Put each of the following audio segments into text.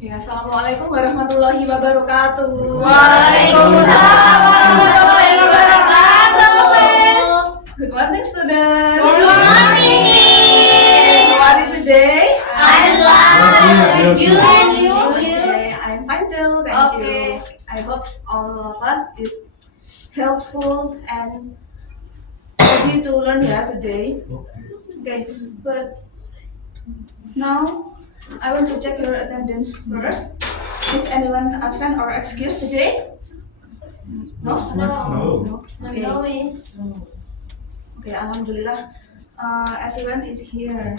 Ya, Assalamualaikum warahmatullahi wabarakatuh. Waalaikumsalam warahmatullahi wabarakatuh. Good morning, student. Good morning. How are you today? Alhamdulillah. You and you? Okay, I'm fine too. Thank you. I hope all of us is helpful and ready to learn today. Okay, but now I want to check your attendance first. Is anyone absent or excused today? No? No. Okay. No is. Okay, Alhamdulillah, everyone is here.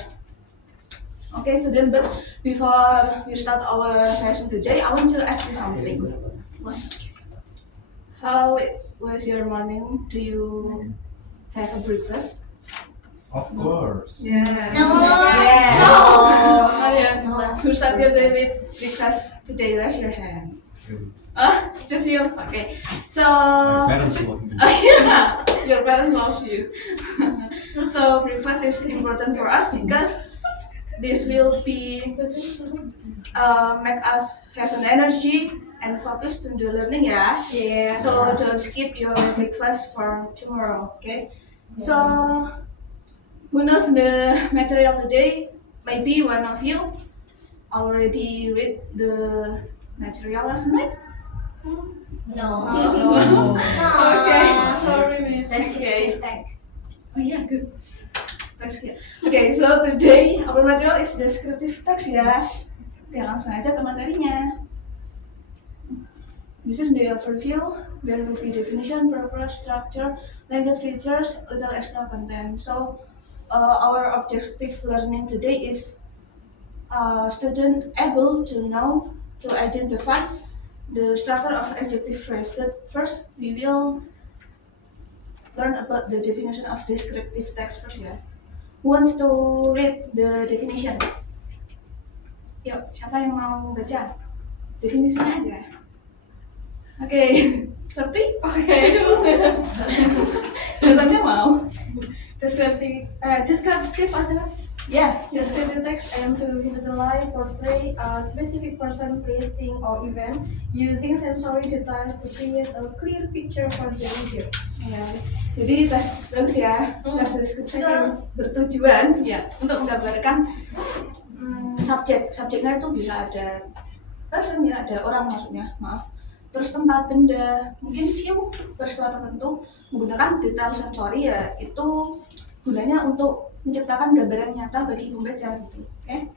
Okay, student, but before we start our session today, I want to ask you something. How was your morning? Do you have a breakfast? Of course. Yeah. No. Who started your day with breakfast today? Raise your hand. Just you. Okay. So. My parents love me. Oh yeah, your parents love you. So breakfast is important for us because this will be make us have an energy and focus to the learning, yeah. Yeah. So don't skip your breakfast for tomorrow, okay? So who knows the material today? Maybe one of you already read the material last night. No. Okay, sorry, miss. Descriptive text. Oh yeah, good. Text ya. Okay, so today our material is descriptive text ya. Oke, langsung aja ke materinya. This is the overview. There will be definition, purpose, structure, language features, little extra content. So our objective learning today is student able to know to identify the structure of adjective phrase. But first, we will learn about the definition of descriptive text first ya. Who wants to read the definition? Yuk, siapa yang mau baca? Definisinya aja. Oke, seperti? Oke. Kelihatannya mau. Descriptive aja kan? Ya, Descriptive text aim to visualize, portray a specific person, place, thing, or event using sensory details to create a clear picture for the reader. ya. Jadi tes bagus ya. Tes deskripsi itu bertujuan ya untuk menggambarkan subjeknya itu bisa ada person ya, ada orang maksudnya, maaf. Terus tempat, benda, mungkin view peristiwa tertentu menggunakan detail sensori ya, itu gunanya untuk menciptakan gambaran nyata bagi pembaca gitu. Oke?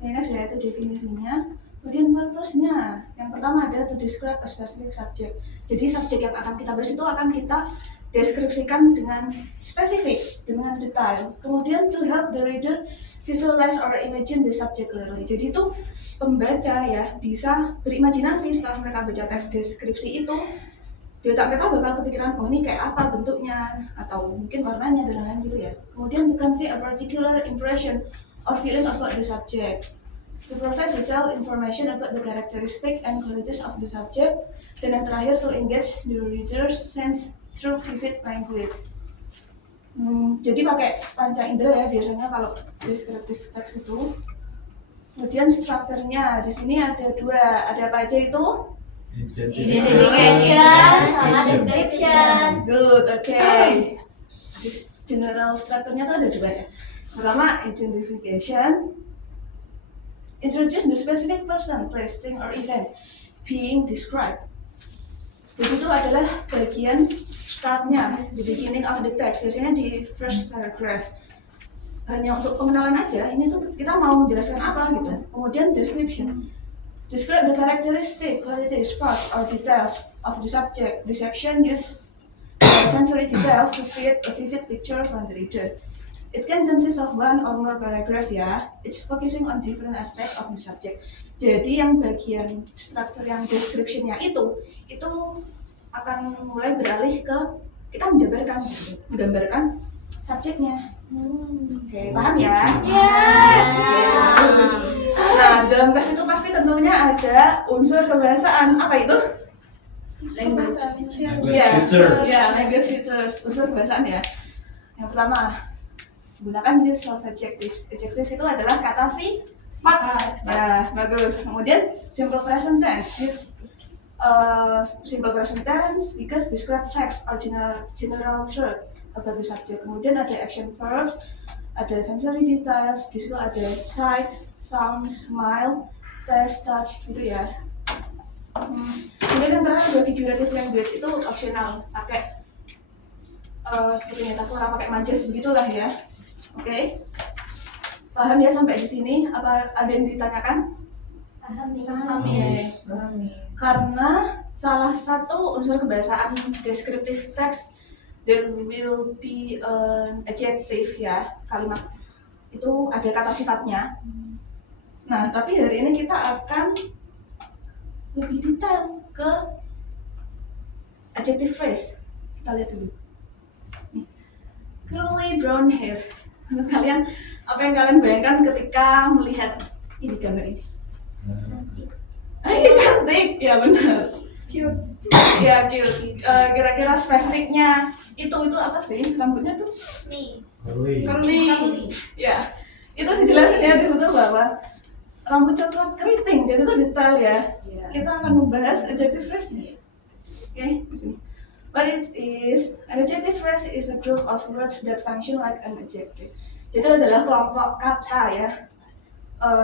Ini ya itu definisinya. Kemudian purpose-nya, yang pertama ada to describe a specific subject. Jadi subjek yang akan kita bahas itu akan kita deskripsikan dengan spesifik, dengan detail. Kemudian to help the reader visualize or imagine the subject clearly. Jadi itu pembaca ya bisa berimajinasi setelah mereka baca teks deskripsi itu. Di otak mereka bakal kepikiran, oh ini kayak apa bentuknya, atau mungkin warnanya, dan lain-lain gitu ya. Kemudian to convey a particular impression or feeling about the subject. To provide detailed information about the characteristic and qualities of the subject. Dan yang terakhir, to engage the reader's sense through vivid language. Jadi pakai panca indera ya biasanya kalau descriptive text itu. Kemudian strukturnya, di sini ada dua, ada apa aja itu? Identification sama description. Good, okay. General strukturnya tuh ada dua ya. Pertama, identification. Introduce the specific person, place, thing, or event being described. Jadi itu adalah bagian startnya, the beginning of the text. Biasanya di first paragraph. Hanya untuk pengenalan aja, ini tuh kita mau menjelaskan apa gitu. Kemudian description. Describe the characteristic, qualities, parts, or details of the subject. The section use sensory details to create a vivid picture from the reader. It can consist of one or more paragraph ya. It's focusing on different aspects of the subject. Jadi yang bagian struktur yang description-nya itu akan mulai beralih ke kita menjabarkan, menggambarkan subjeknya. Oke, paham ya? Yes. Nah, di dalam kelas itu pasti tentunya ada unsur kebahasaan. Apa itu? Language features. Ya, language features. Unsur kebahasaan ya. Yang pertama, gunakan use of adjectives. Adjectives itu adalah kata Ya, bagus. Kemudian simple present tense is simple present tense because describe facts or general truth about the subject. Kemudian ada action verbs, ada sensory details, di situ ada sight, sound, smile, taste, touch gitu ya. Kemudian yang terakhir ada figurative language, itu optional, pakai seperti metafora, pakai majas begitulah ya. Oke. Paham ya sampai di sini? Apa ada yang ditanyakan? Yes. Karena salah satu unsur kebahasaan descriptive text, there will be an adjective ya, kalimat itu ada kata sifatnya. Nah, tapi hari ini kita akan lebih detail ke adjective phrase. Kita lihat dulu. Nih. Curly brown hair. Menurut kalian, apa yang kalian bayangkan ketika melihat ini gambar ini? Cantik, ya benar. Cute. Ya cute. Kira-kira spesifiknya itu apa sih? Rambutnya tuh? Curly. Ya, itu dijelasin ya di situ bahwa rambut coklat keriting, jadi itu detail ya. Kita akan membahas adjective phrase nih. Oke, di sini. What it is, an adjective phrase is a group of words that function like an adjective. Jadi itu adalah kelompok kata ya,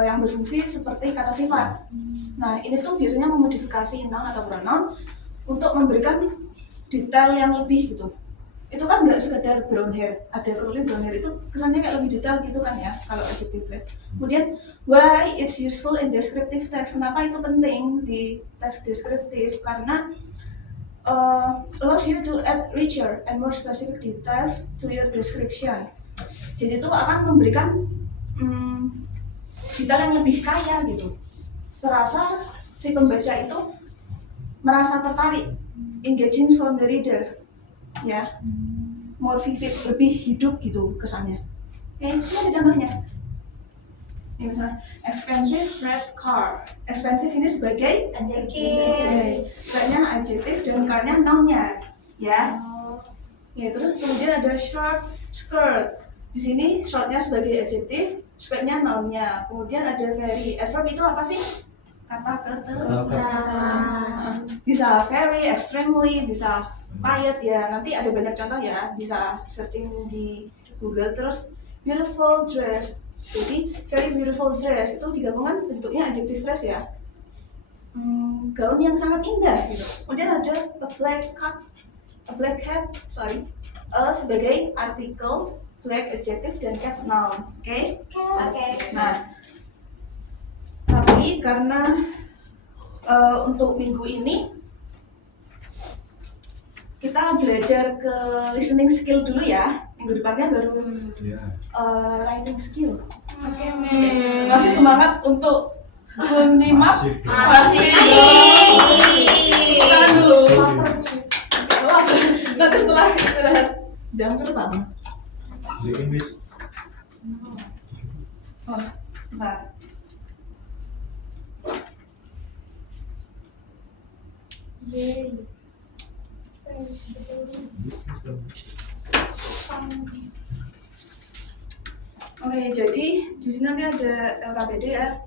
yang berfungsi seperti kata sifat. Nah, ini tuh biasanya memodifikasi noun atau pronoun untuk memberikan detail yang lebih gitu. Itu kan nggak sekedar brown hair, ada curly brown hair, itu kesannya kayak lebih detail gitu kan ya kalau adjective phrase. Kemudian why it's useful in descriptive text, kenapa itu penting di teks deskriptif? Karena allows you to add richer and more specific details to your description. Jadi itu akan memberikan detail yang lebih kaya gitu. Serasa si pembaca itu merasa tertarik, engaging from the reader, ya, more vivid, lebih hidup gitu kesannya. Oke, ini ada contohnya. Ini misalnya expensive red car. Expensive ini sebagai adjective. Rednya adjective dan car-nya noun-nya, ya. Ya, terus kemudian ada short skirt. Di sini short-nya sebagai adjective, skirt-nya noun-nya. Kemudian ada very. Adverb itu apa sih? Kata bisa very, extremely, bisa quiet ya. Nanti ada banyak contoh ya. Bisa searching di Google. Terus beautiful dress. Jadi very beautiful dress itu digabungkan bentuknya adjective phrase ya. Gaun yang sangat indah gitu. Kemudian ada a black cat, sebagai artikel, black adjective dan cat noun. Oke? Nah, tapi karena untuk minggu ini kita belajar ke listening skill dulu ya. Minggu depannya baru writing skill. Oke, Masih semangat untuk menyimak? Masih. Tahan dulu. Masih. Nanti setelah istirahat jam berapa? Is it English? Oh, bentar. Yay. This is the Oke, jadi di sini nanti ada LKPD ya.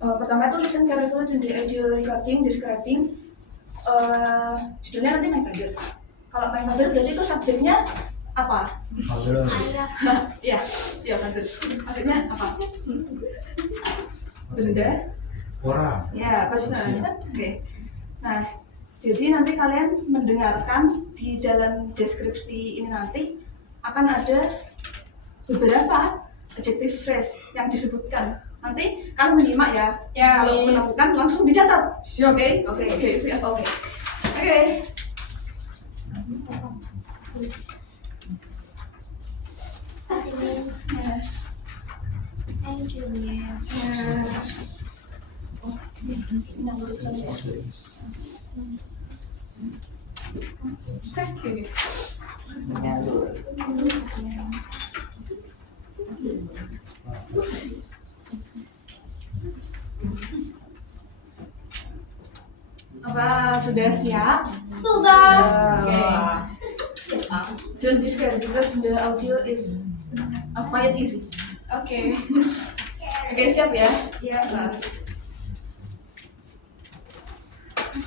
Pertama itu listen carefully to the audio recording describing. Judulnya nanti my father. Kalau my father berarti itu subjeknya apa? Father. Iya father. Maksudnya apa? Benda. Orang. Ya, person. Oke. Nah, jadi nanti kalian mendengarkan di dalam deskripsi ini nanti akan ada beberapa adjective phrase yang disebutkan. Nanti kalian menyimak ya. Kalau menemukan langsung dicatat. Oke, siap. Oke. Thank you, Miss. Apa sudah siap? Sudah. Okay. Don't be scared because the audio is quite easy. Oke. Oke, siap ya. Yeah. Nah.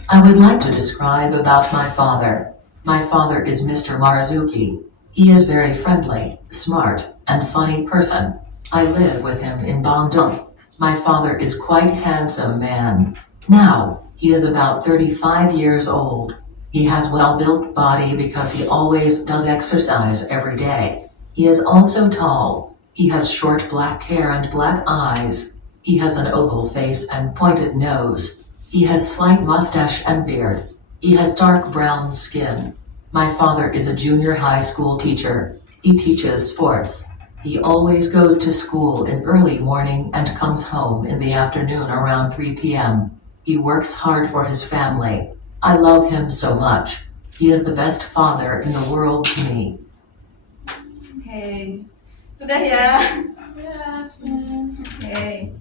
I would like to describe about my father. My father is Mr. Marzuki. He is very friendly, smart, and funny person. I live with him in Bandung. My father is quite handsome man. Now, he is about 35 years old. He has well-built body because he always does exercise every day. He is also tall. He has short black hair and black eyes. He has an oval face and pointed nose. He has slight mustache and beard. He has dark brown skin. My father is a junior high school teacher. He teaches sports. He always goes to school in early morning and comes home in the afternoon around 3 p.m. He works hard for his family. I love him so much. He is the best father in the world to me. Oke. Sudah ya. Yes. Oke.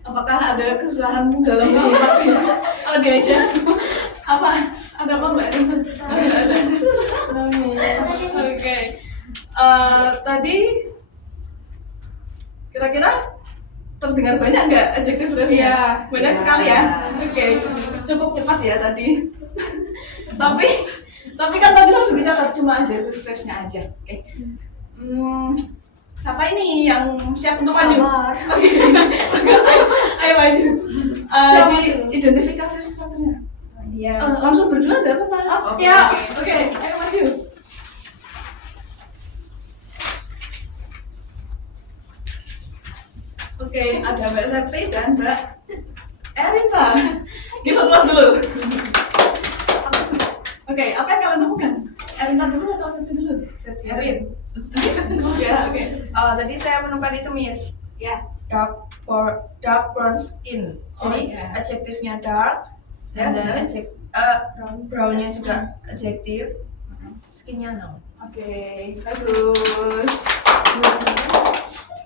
Apakah ada kesusahan dalam mengucapkan? Oh, dia aja. Apa? Ada apa Mbak? Ada. Oke. Tadi kira-kira terdengar banyak nggak adjective phrase-nya? Iya. Banyak sekali ya. Oke. Cukup cepat ya tadi. tapi kan tadi harus dicatat cuma adjective phrase-nya aja. Oke. Siapa ini yang siap untuk maju? Oke. Ayo maju. Identifikasi strukturnya. Yeah. Langsung berdua nggak apa-apa? Oke. Oke. Ayo maju. Oke, ada Mbak Septi dan Mbak Erinta. Give applause dulu. Oke, apa yang kalian temukan? Erinta dulu atau Septi dulu? Erin. Oke. Tadi saya menemukan itu Miss, Ya. dark brown skin. Jadi iya. adjektifnya dark, Ya, dan dan? brownnya juga adjektif, skinnya noun. Oke, bagus.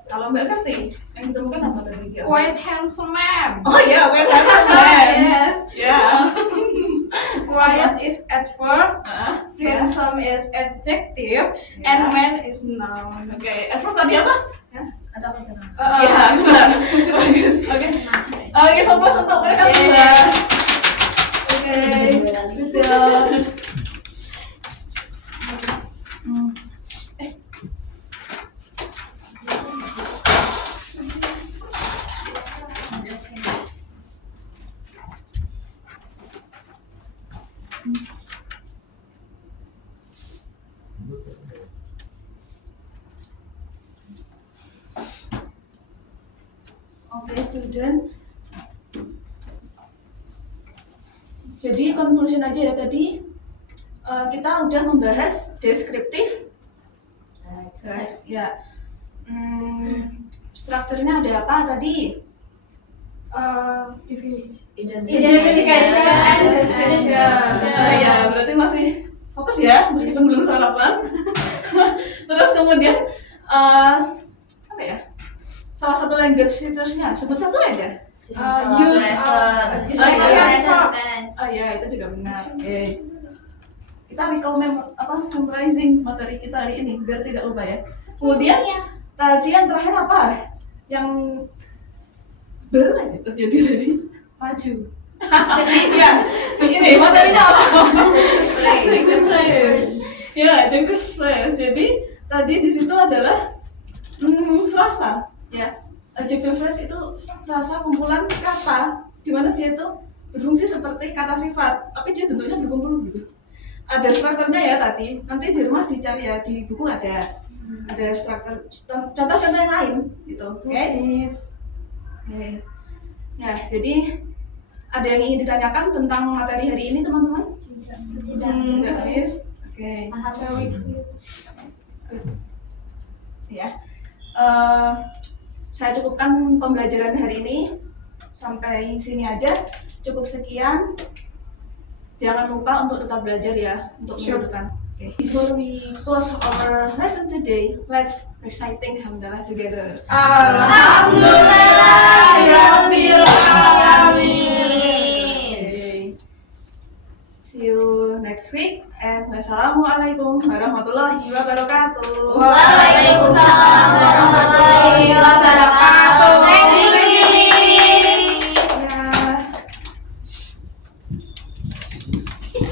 Kalau Mbak Septi, yang ditemukan apa tadi dia? Quite handsome man. Oh iya, wait, yes. Ya. Quiet is adverb. Ya. Handsome is adjective. And man is noun. Oke, adverb tadi apa? Atau apa itu? Iya, benar. Bagus. Oke. Oke, fokus untuk mereka berdua. Oke. Good job. Oke, student. Jadi conclusion aja ya tadi kita udah membahas deskriptif. Guys, ya. Strukturnya ada apa tadi? Identification and description. Ya, berarti masih fokus ya, meskipun belum sarapan. Terus kemudian apa ya? Salah satu language features-nya, sebut satu aja. Use Oh iya, itu juga benar. Oke. Kita recall memorizing materi kita hari ini biar tidak lupa ya. Kemudian tadi yang terakhir apa? Yang baru aja terjadi tadi. maju. Iya, ini materinya apa? Adjective phrase. Ya, adjective phrase. Jadi tadi di situ adalah frasa. Ya, adjective phrase itu frasa kumpulan kata di mana dia itu berfungsi seperti kata sifat, tapi dia bentuknya berkumpul gitu. Ada strukturnya ya tadi. Nanti di rumah dicari ya, di buku ada struktur. Contoh-contoh yang lain gitu. Oke? Oke. Ya, jadi ada yang ingin ditanyakan tentang materi hari ini, teman-teman? Tidak, Miss. Oke. Ya. Saya cukupkan pembelajaran hari ini sampai sini aja. Cukup sekian. Jangan lupa untuk tetap belajar ya untuk minggu depan. Okay. Before we close our lesson today, let's reciting Hamdalah together. Alhamdulillahirabbil alamin. Okay. See you next week. And wassalamualaikum warahmatullahi wabarakatuh. Waalaikumsalam